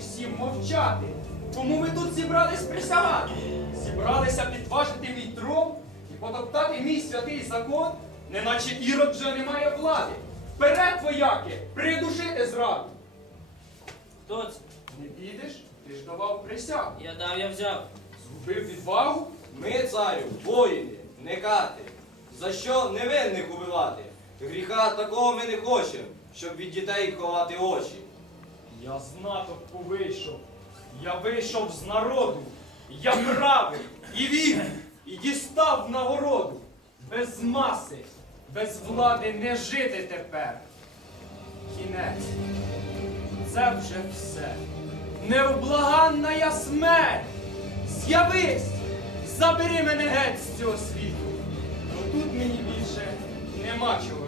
всім мовчати. Кому ви тут зібрались присягати? Зібралися підважити мій трон і потоптати мій святий закон, неначе ірод вже не має влади. Вперед, вояки, придушити зраду. Хто це? Не підеш, ти ж давав присягу. Я дав, я взяв. Згубив відвагу, Ми, царю, воїни, не кати. За що невинних убивати? Гріха такого ми не хочемо, щоб від дітей ховати очі. Я з натовпу вийшов, я вийшов з народу, я правий і вів, і дістав нагороду. Без маси, без влади не жити тепер. Кінець. Це вже все. Невблаганна я смерть. З'явись, забери мене геть з цього світу. Бо тут мені більше нема чого